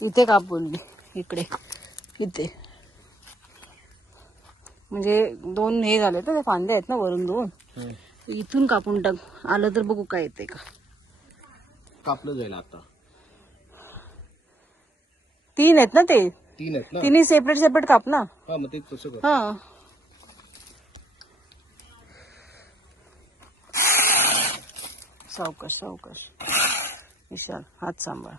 इथे कापून इकडे इथे म्हणजे 2 हे झाले तर फांदे आहेत ना वरून 2. इथून कापून टाक आलं तर बघू काय येते का. कापलं जाईल आता. 3 आहेत ना ते. 3 आहेत ना. तिन्ही सेपरेट काप ना. हा मग ते तसं कर. हा सावकाश सावकाश विशाल हात सांभाळ.